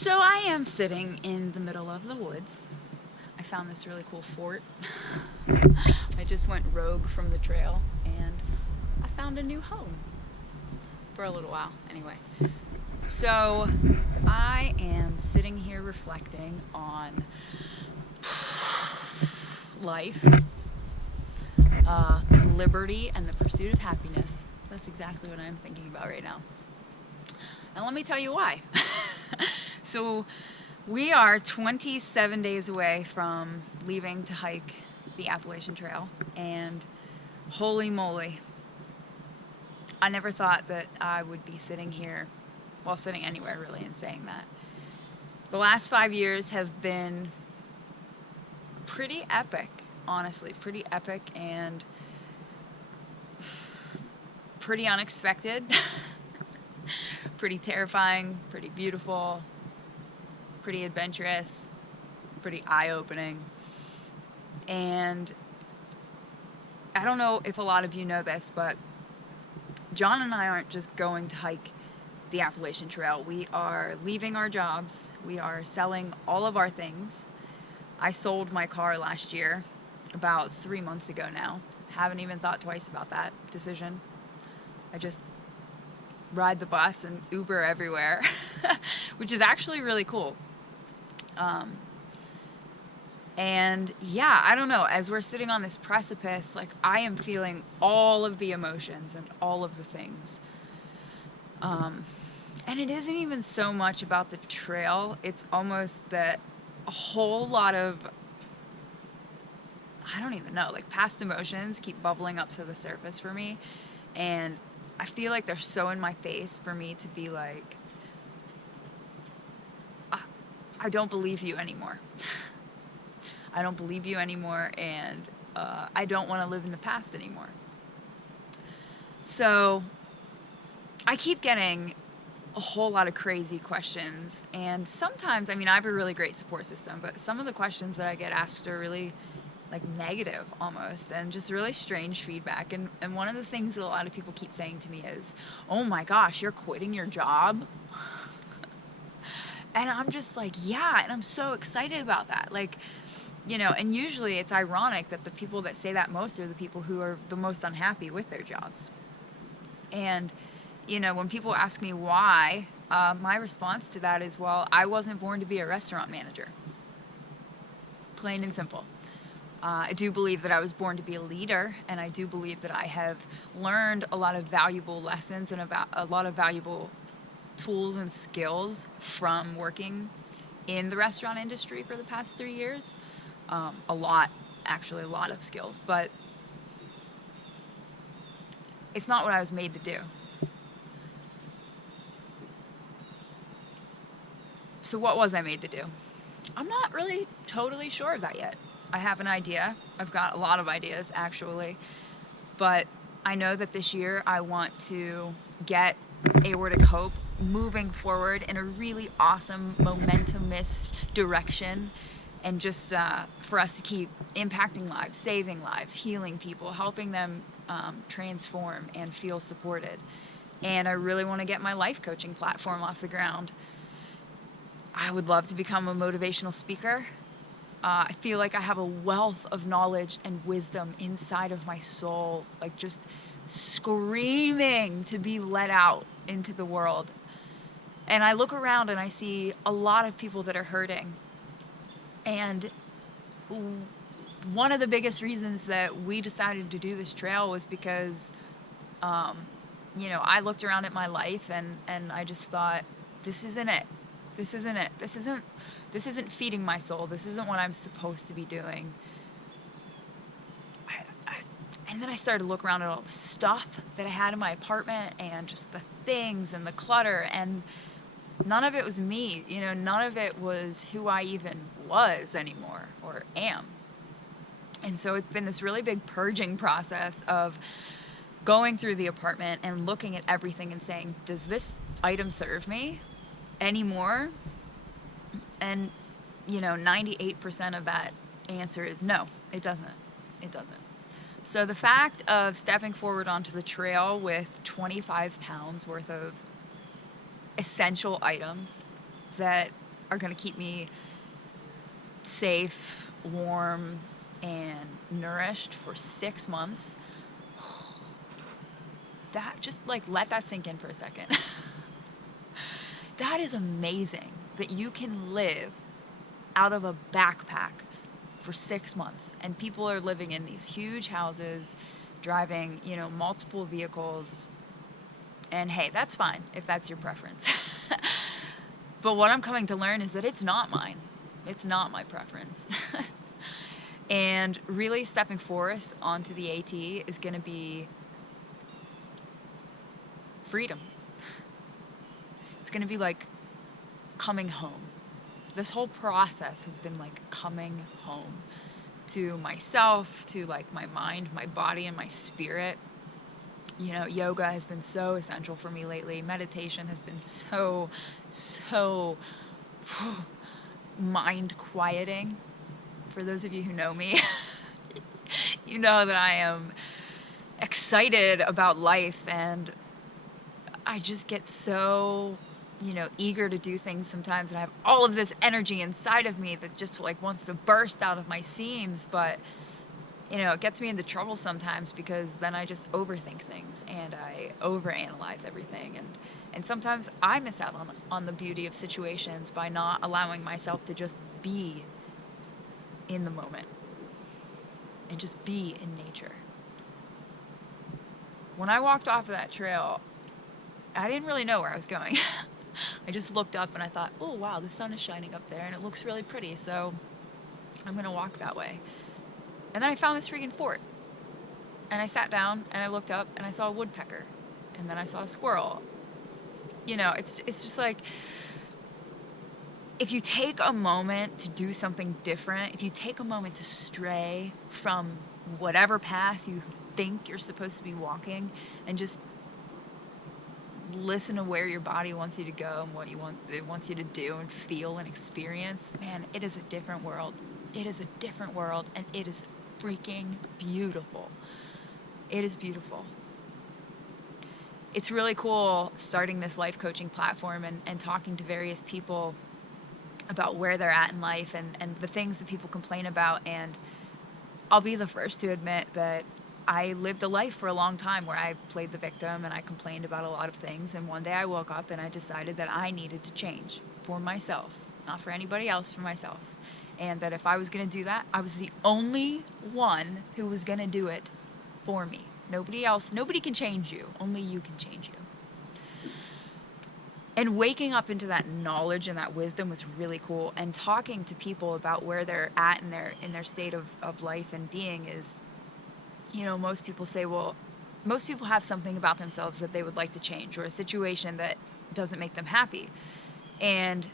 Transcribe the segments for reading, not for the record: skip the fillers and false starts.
So I am sitting in the middle of the woods. I found this really cool fort. I just went rogue from the trail and I found a new home for a little while anyway. So I am sitting here reflecting on life, liberty, and the pursuit of happiness. That's exactly what I'm thinking about right now. And let me tell you why. So we are 27 days away from leaving to hike the Appalachian Trail, and holy moly, I never thought that I would be sitting here, well, sitting anywhere really, and saying that. The last 5 years have been pretty epic, honestly, pretty epic and pretty unexpected, pretty terrifying, pretty beautiful, pretty adventurous, pretty eye-opening. And I don't know if a lot of you know this, but John and I aren't just going to hike the Appalachian Trail. We are leaving our jobs. We are selling all of our things. I sold my car last year, about 3 months ago now. Haven't even thought twice about that decision. I just ride the bus and Uber everywhere, which is actually really cool. And yeah, I don't know, as we're sitting on this precipice, like, I am feeling all of the emotions and all of the things. And it isn't even so much about the trail, it's almost that a whole lot of, I don't even know, like, past emotions keep bubbling up to the surface for me, and I feel like they're so in my face for me to be like, I don't believe you anymore. I don't believe you anymore, and I don't want to live in the past anymore. So I keep getting a whole lot of crazy questions, and sometimes, I mean, I have a really great support system, but some of the questions that I get asked are really, like, negative almost, and just really strange feedback. And one of the things that a lot of people keep saying to me is, oh my gosh, you're quitting your job? And I'm just like, yeah, and I'm so excited about that. Like, you know, and usually it's ironic that the people that say that most are the people who are the most unhappy with their jobs. And, you know, when people ask me why, my response to that is, well, I wasn't born to be a restaurant manager. Plain and simple. I do believe that I was born to be a leader, and I do believe that I have learned a lot of valuable lessons and a lot of valuable tools and skills from working in the restaurant industry for the past 3 years. A lot of skills, but it's not what I was made to do. So what was I made to do? I'm not really totally sure of that yet. I have an idea. I've got a lot of ideas, actually, but I know that this year I want to get Aortic Hope moving forward in a really awesome, momentumous direction, and just for us to keep impacting lives, saving lives, healing people, helping them transform and feel supported. And I really want to get my life coaching platform off the ground. I would love to become a motivational speaker. I feel like I have a wealth of knowledge and wisdom inside of my soul, like just screaming to be let out into the world. And I look around and I see a lot of people that are hurting. And one of the biggest reasons that we decided to do this trail was because, you know, I looked around at my life and I just thought, this isn't it. This isn't it. This isn't feeding my soul. This isn't what I'm supposed to be doing. And then I started to look around at all the stuff that I had in my apartment and just the things and the clutter, and none of it was me. You know, none of it was who I even was anymore or am. And so it's been this really big purging process of going through the apartment and looking at everything and saying, does this item serve me anymore? And, you know, 98% of that answer is no, it doesn't. It doesn't. So the fact of stepping forward onto the trail with 25 pounds worth of essential items that are going to keep me safe, warm, and nourished for 6 months. That, just like, let that sink in for a second. That is amazing that you can live out of a backpack for 6 months, and people are living in these huge houses, driving, you know, multiple vehicles. And hey, that's fine if that's your preference. But what I'm coming to learn is that it's not mine. It's not my preference. And really stepping forth onto the AT is going to be freedom. It's going to be like coming home. This whole process has been like coming home to myself, to like my mind, my body, and my spirit. You know, yoga has been so essential for me lately. Meditation has been so mind quieting. For those of you who know me, you know that I am excited about life, and I just get so, you know, eager to do things sometimes, and I have all of this energy inside of me that just like wants to burst out of my seams. But you know, it gets me into trouble sometimes, because then I just overthink things and I overanalyze everything, and sometimes I miss out on the beauty of situations by not allowing myself to just be in the moment and just be in nature. When I walked off of that trail, I didn't really know where I was going. I just looked up and I thought, oh wow, the sun is shining up there and it looks really pretty, so I'm gonna walk that way. And then I found this freaking fort. And I sat down and I looked up and I saw a woodpecker. And then I saw a squirrel. You know, it's just like, if you take a moment to do something different, if you take a moment to stray from whatever path you think you're supposed to be walking, and just listen to where your body wants you to go and what it wants you to do and feel and experience, man, it is a different world. It is a different world, and it is freaking beautiful. It is beautiful. It's really cool starting this life coaching platform and talking to various people about where they're at in life and the things that people complain about. And I'll be the first to admit that I lived a life for a long time where I played the victim and I complained about a lot of things. And one day I woke up and I decided that I needed to change for myself, not for anybody else, for myself. And that if I was going to do that, I was the only one who was going to do it for me. Nobody else, nobody can change you. Only you can change you. And waking up into that knowledge and that wisdom was really cool. And talking to people about where they're at in their state of life and being is, you know, most people say, well, most people have something about themselves that they would like to change, or a situation that doesn't make them happy. And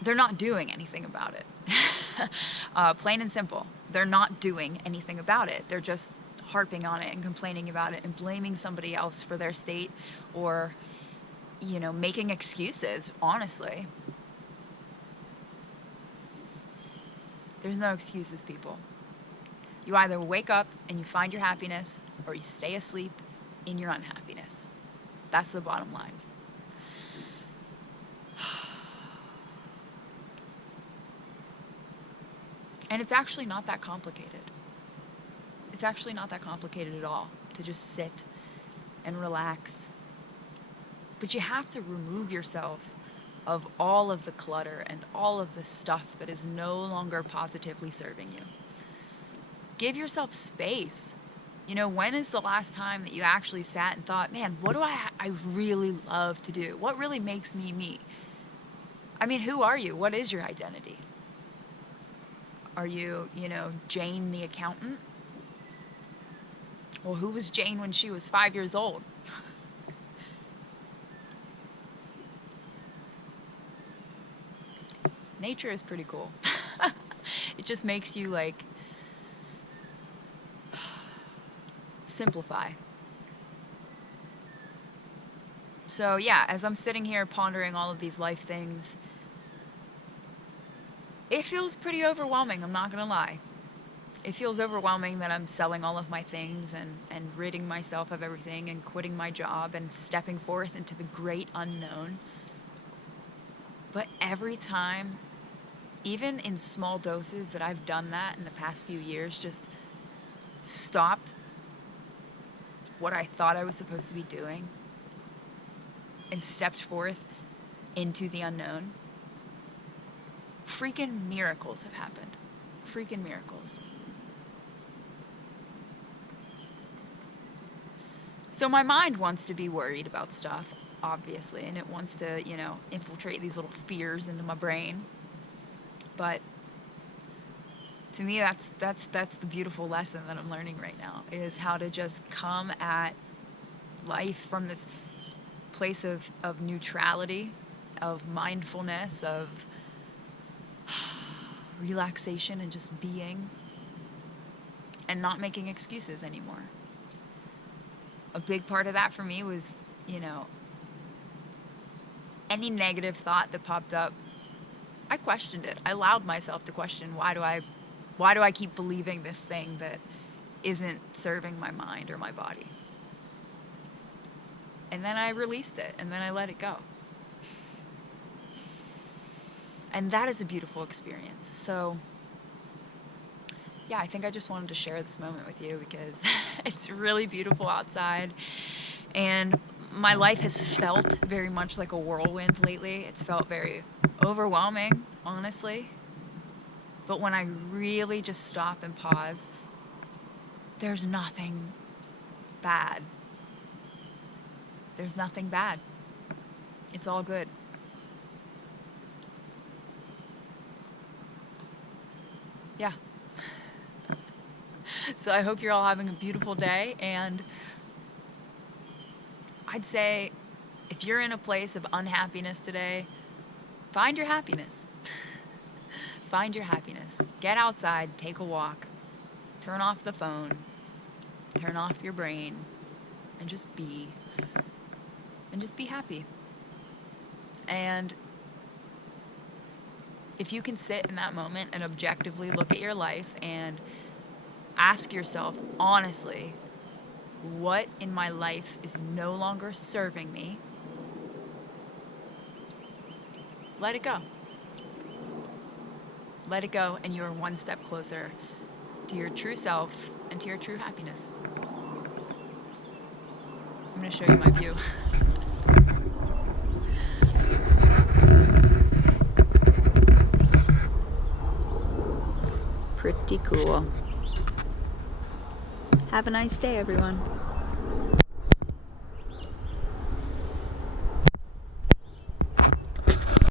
they're not doing anything about it. Plain and simple. They're not doing anything about it. They're just harping on it and complaining about it and blaming somebody else for their state, or, you know, making excuses, honestly. There's no excuses, people. You either wake up and you find your happiness, or you stay asleep in your unhappiness. That's the bottom line. And it's actually not that complicated. It's actually not that complicated at all to just sit and relax. But you have to remove yourself of all of the clutter and all of the stuff that is no longer positively serving you. Give yourself space. You know, when is the last time that you actually sat and thought, man, what do I really love to do? What really makes me me? I mean, who are you? What is your identity? Are you, you know, Jane the accountant? Well, who was Jane when she was 5 years old? Nature is pretty cool. It just makes you, like, simplify. So yeah, as I'm sitting here pondering all of these life things, it feels pretty overwhelming, I'm not gonna lie. It feels overwhelming that I'm selling all of my things and ridding myself of everything and quitting my job and stepping forth into the great unknown. But every time, even in small doses that I've done that in the past few years, just stopped what I thought I was supposed to be doing and stepped forth into the unknown, freaking miracles have happened. Freaking miracles. So my mind wants to be worried about stuff, obviously, and it wants to, infiltrate these little fears into my brain. But to me, that's the beautiful lesson that I'm learning right now, is how to just come at life from this place of neutrality, of mindfulness, of relaxation, and just being, and not making excuses anymore. A big part of that for me was, any negative thought that popped up, I questioned it. I allowed myself to question, why do I keep believing this thing that isn't serving my mind or my body? And then I released it, and then I let it go. And that is a beautiful experience. So yeah, I think I just wanted to share this moment with you because it's really beautiful outside, and my life has felt very much like a whirlwind lately. It's felt very overwhelming, honestly. But when I really just stop and pause, there's nothing bad. There's nothing bad. It's all good. Yeah. So I hope you're all having a beautiful day, and I'd say if you're in a place of unhappiness today, find your happiness. Find your happiness. Get outside, take a walk, turn off the phone, turn off your brain, and just be. And just be happy. And if you can sit in that moment and objectively look at your life and ask yourself honestly, what in my life is no longer serving me? Let it go. Let it go, and you're one step closer to your true self and to your true happiness. I'm going to show you my view. Pretty cool. Have a nice day, everyone.